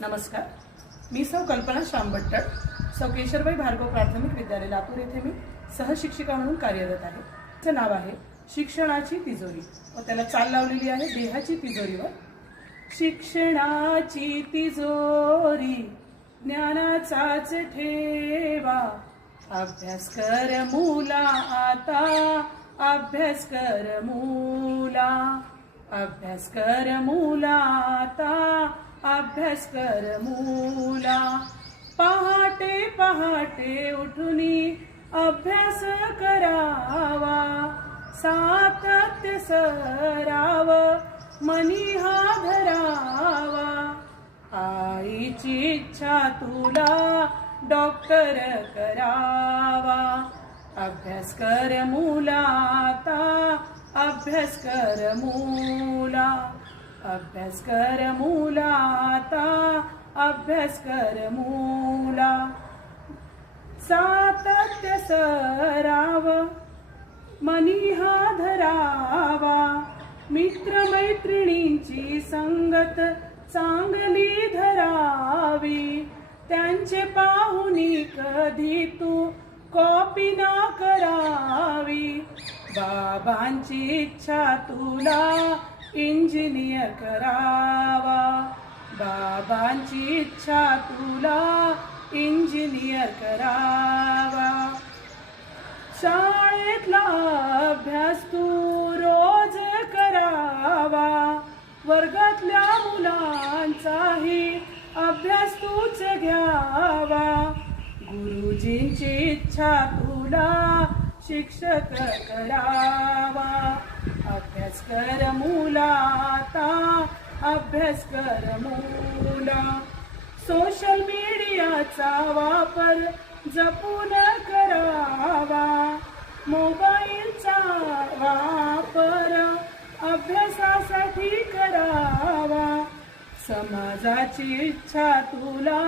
नमस्कार, मी सौ कल्पना श्यामभट्टर, सौ केशरबाई भार्गव प्राथमिक विद्यालय लातूर येथे मी सहशिक्षिका म्हणून कार्यरत आहे. तिचं नाव आहे शिक्षणाची तिजोरी व त्याला चाल लावलेली आहे देहाची तिजोरीवर. शिक्षणाची तिजोरी ज्ञानाचाच ठेवा, अभ्यास कर मुला आता, अभ्यास कर मुला, अभ्यास कर मुला आता, अभ्यास कर मुला. पहाटे पहाटे उठुनी अभ्यास करावा, सातत्य सराव मनी हा धरावा. आईची इच्छा तुला डॉक्टर करावा, अभ्यास कर मुला आता, अभ्यास कर मुला, अभ्यास कर मुला आता, अभ्यास कर मुला. सातत्य सराव मनी हा धरावा, मित्रमैत्रिणींची संगत चांगली धरावी. त्यांचे पाहुणी कधी तू कॉपी ना करावी. बाबांची इच्छा तुला इंजिनियर करावा, बाबांची इच्छा तुला इंजिनियर करावा. शाळेतला अभ्यास तू रोज करावा, वर्गातल्या मुलांचाही अभ्यास तूच घ्यावा. गुरुजींची इच्छा तुला शिक्षक करावा, अभ्यास कर मुला आता, अभ्यास कर मुला. सोशल मीडियाचा वापर जपून करावा, मोबाईलचा वापर अभ्यासासाठी करावा. समाजाची इच्छा तुला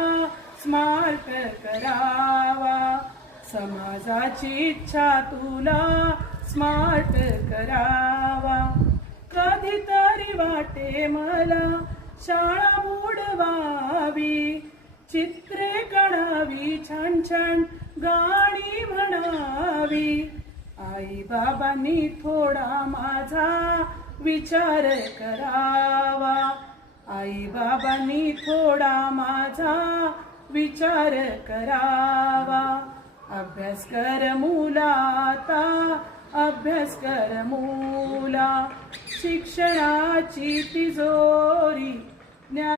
स्मार्ट करावा, समाजाची इच्छा तुला स्मार्ट करावा. कधीतरी वाटे मला शाळा बुडवावी, चित्रे काढावी, छान छान गाणी म्हणावी. आई बाबांनी थोडा माझा विचार करावा, आई बाबांनी थोडा माझा विचार करावा. अभ्यास कर मुला आता, अभ्यास कर मुला. शिक्षणाची तिजोरी